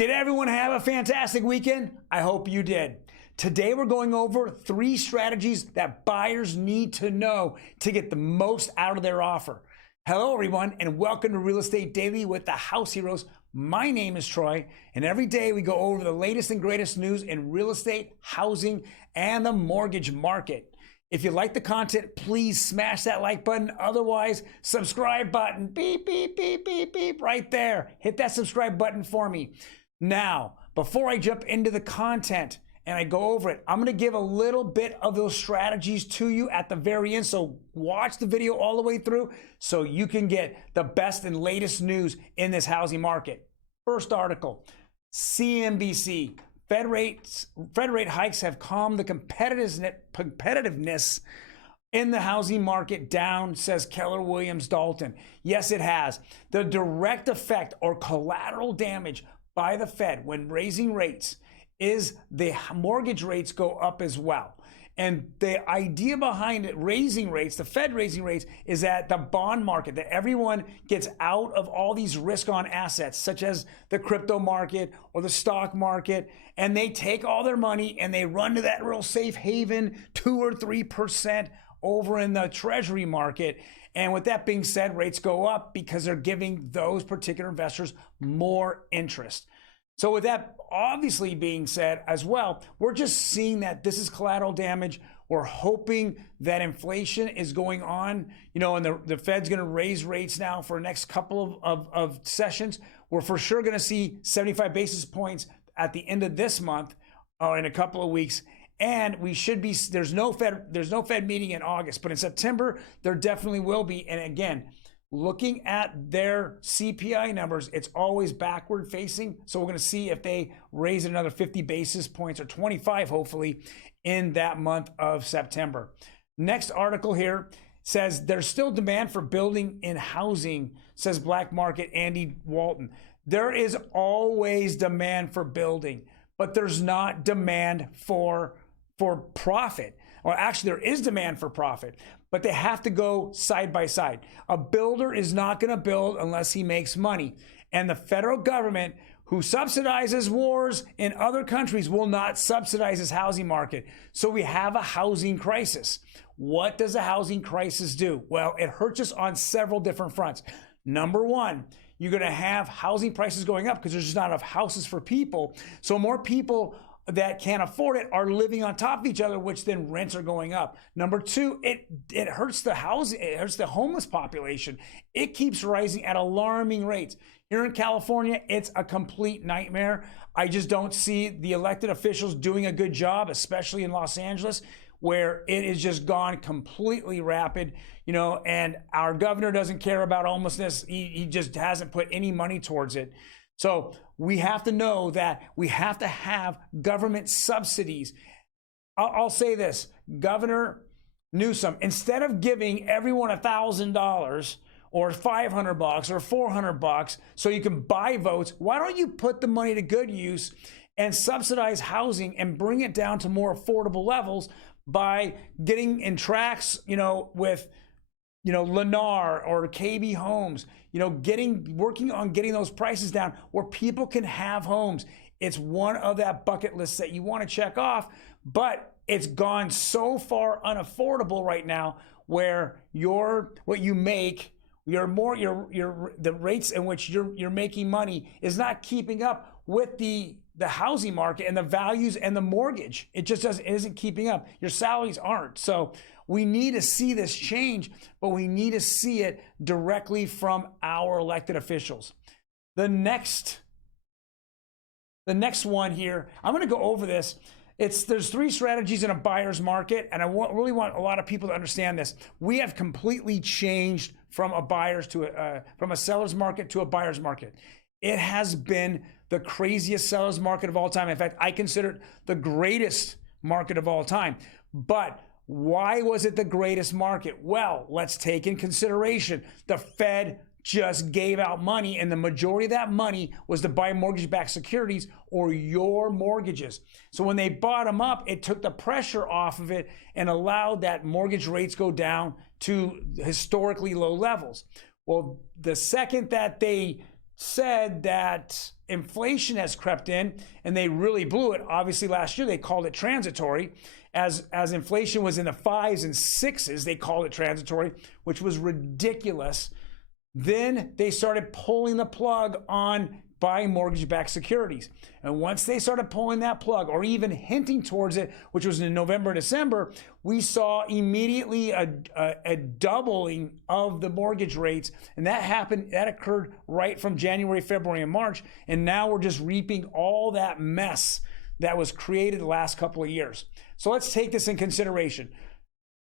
Did everyone have a fantastic weekend? I hope you did. Today we're going over 3 strategies that buyers need to know to get the most out of their offer. Hello everyone, and welcome to Real Estate Daily with the House Heroes. My name is Troy, and every day we go over the latest and greatest news in real estate, housing, and the mortgage market. If you like the content, please smash that like button. Otherwise, subscribe button, beep, beep, beep, beep, beep, right there. Hit that subscribe button for me. Now, before I jump into the content and I go over it, I'm going to give a little bit of those strategies to you at the very end. So watch the video all the way through so you can get the best and latest news in this housing market. First article, CNBC. Fed rate hikes have calmed the competitiveness in the housing market down, says Keller Williams Dalton. Yes, it has. The direct effect or collateral damage by the Fed when raising rates is the mortgage rates go up as well. And the idea behind it, raising rates, the Fed raising rates, is that the bond market, that everyone gets out of all these risk-on assets, such as the crypto market or the stock market, and they take all their money and they run to that real safe haven, 2 or 3% over in the treasury market. And with that being said, rates go up because they're giving those particular investors more interest. So with that obviously being said as well, we're just seeing that this is collateral damage. We're hoping that inflation is going on, and the Fed's going to raise rates now for the next couple of sessions. We're for sure going to see 75 basis points at the end of this month or in a couple of weeks. And we should be, there's no Fed meeting in August, but in September, there definitely will be. And again, looking at their CPI numbers, it's always backward facing. So we're going to see if they raise another 50 basis points or 25, hopefully, in that month of September. Next article here says there's still demand for building in housing, says Black Market Andy Walton. There is always demand for building, but there's not demand for profit. Or actually, there is demand for profit, but they have to go side by side. A builder is not going to build unless he makes money. And the federal government, who subsidizes wars in other countries, will not subsidize this housing market. So we have a housing crisis. What does a housing crisis do? Well, it hurts us on several different fronts. Number one, you're going to have housing prices going up because there's just not enough houses for people. So more people that can't afford it are living on top of each other, which then rents are going up. Number two, it hurts the housing, it hurts the homeless population. It keeps rising at alarming rates. Here in California, it's a complete nightmare. I just don't see the elected officials doing a good job, especially in Los Angeles, where it has just gone completely rapid, and our governor doesn't care about homelessness. He just hasn't put any money towards it. So we have to know that we have to have government subsidies. I'll say this, Governor Newsom, instead of giving everyone $1,000 or $500 or $400 so you can buy votes, why don't you put the money to good use and subsidize housing and bring it down to more affordable levels by getting in tracks, with Lennar or KB Homes, working on getting those prices down where people can have homes. It's one of that bucket list that you want to check off, but it's gone so far unaffordable right now where what you make, the rates in which you're making money is not keeping up with the housing market and the values and the mortgage. It isn't keeping up. Your salaries aren't. So we need to see this change, but we need to see it directly from our elected officials. The next one here, I'm going to go over this. There's 3 strategies in a buyer's market, and I really want a lot of people to understand this. We have completely changed from a seller's market to a buyer's market. It has been the craziest seller's market of all time. In fact, I consider it the greatest market of all time. But why was it the greatest market? Well, let's take in consideration the Fed just gave out money, and the majority of that money was to buy mortgage-backed securities or your mortgages. So when they bought them up, it took the pressure off of it and allowed that mortgage rates go down to historically low levels. Well, the second that they said that inflation has crept in, and they really blew it. Obviously, last year they called it transitory. As inflation was in the 5s and 6s, they called it transitory, which was ridiculous. Then they started pulling the plug on buying mortgage-backed securities. And once they started pulling that plug, or even hinting towards it, which was in November, December, we saw immediately a doubling of the mortgage rates. And that occurred right from January, February, and March. And now we're just reaping all that mess that was created the last couple of years. So let's take this in consideration.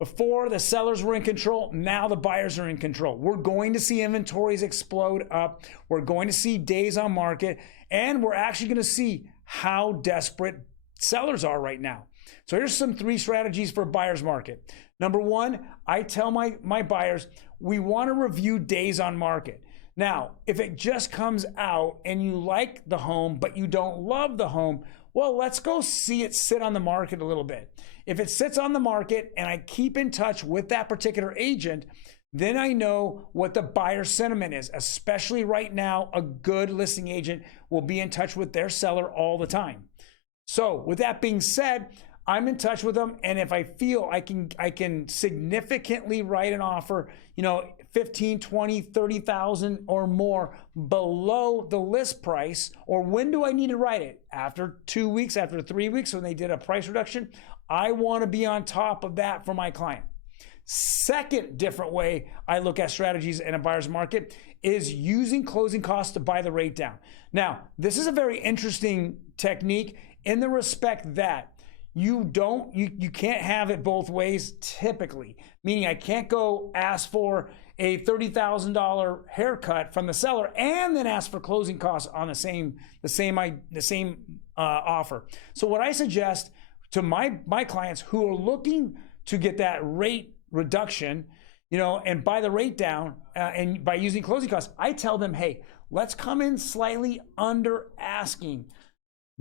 Before, the sellers were in control. Now the buyers are in control. We're going to see inventories explode up. We're going to see days on market. And we're actually going to see how desperate sellers are right now. So here's some 3 strategies for a buyer's market. Number 1, I tell my buyers, we want to review days on market. Now, if it just comes out and you like the home, but you don't love the home, well, let's go see it sit on the market a little bit. If it sits on the market and I keep in touch with that particular agent, then I know what the buyer sentiment is. Especially right now, a good listing agent will be in touch with their seller all the time. So with that being said, I'm in touch with them, and if I feel I can significantly write an offer, 15, 20, 30,000 or more below the list price, or when do I need to write it? After 2 weeks, after 3 weeks, when they did a price reduction, I want to be on top of that for my client. Second different way I look at strategies in a buyer's market is using closing costs to buy the rate down. Now, this is a very interesting technique in the respect that you can't have it both ways typically, meaning I can't go ask for a $30,000 haircut from the seller and then ask for closing costs on the same offer. So what I suggest to my clients who are looking to get that rate reduction, and buy the rate down, and by using closing costs, I tell them, hey, let's come in slightly under asking.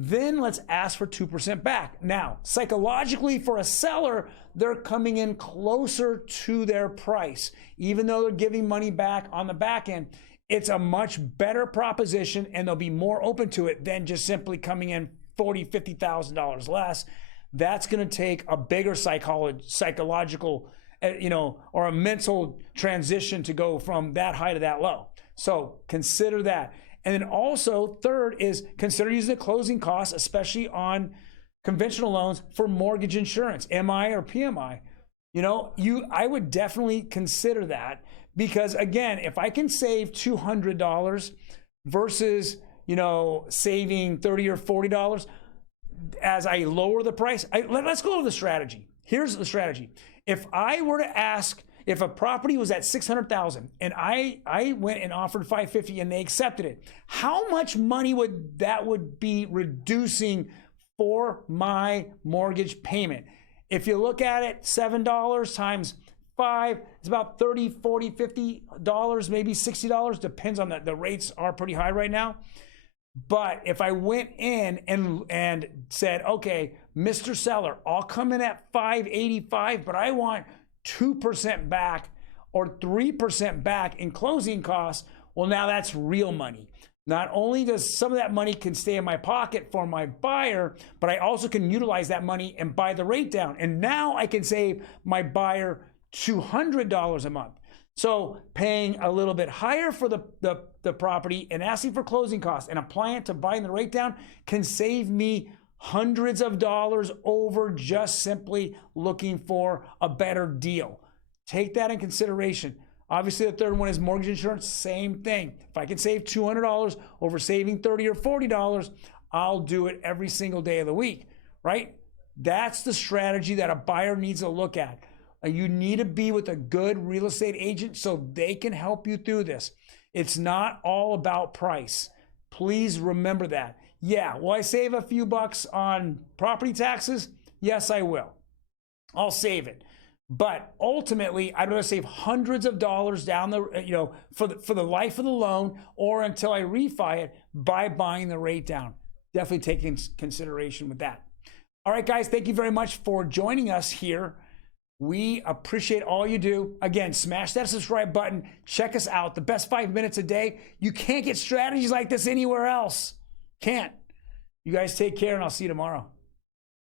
Then let's ask for 2% back. Now, psychologically for a seller, they're coming in closer to their price. Even though they're giving money back on the back end, it's a much better proposition, and they'll be more open to it than just simply coming in $40,000, $50,000 less. That's going to take a bigger psychological, or a mental transition to go from that high to that low. So consider that. And then also, third is consider using the closing costs, especially on conventional loans, for mortgage insurance, MI or PMI. I would definitely consider that, because again, if I can save $200 versus, saving $30 or $40 as I lower the price, let's go to the strategy. Here's the strategy. If I were to ask, if a property was at $600,000 and I went and offered $550 and they accepted it, how much money would be reducing for my mortgage payment? If you look at it, $7 times 5, it's about $30, $40, $50, maybe $60. Depends on the rates are pretty high right now. But if I went in and said, okay, Mr. Seller, I'll come in at $585, but I want 2% back or 3% back in closing costs, well, now that's real money. Not only does some of that money can stay in my pocket for my buyer, but I also can utilize that money and buy the rate down. And now I can save my buyer $200 a month. So paying a little bit higher for the property and asking for closing costs and applying it to buying the rate down can save me hundreds of dollars over just simply looking for a better deal. Take that in consideration. Obviously, the third one is mortgage insurance. Same thing. If I can save $200 over saving $30 or $40, I'll do it every single day of the week, right? That's the strategy that a buyer needs to look at. You need to be with a good real estate agent so they can help you through this. It's not all about price. Please remember that. Yeah, will I save a few bucks on property taxes? Yes, I will. I'll save it. But ultimately, I'd rather save hundreds of dollars down the, for the life of the loan, or until I refi it by buying the rate down. Definitely take into consideration with that. All right, guys, thank you very much for joining us here. We appreciate all you do. Again, smash that subscribe button. Check us out. The best 5 minutes a day. You can't get strategies like this anywhere else. Can't. You guys take care, and I'll see you tomorrow.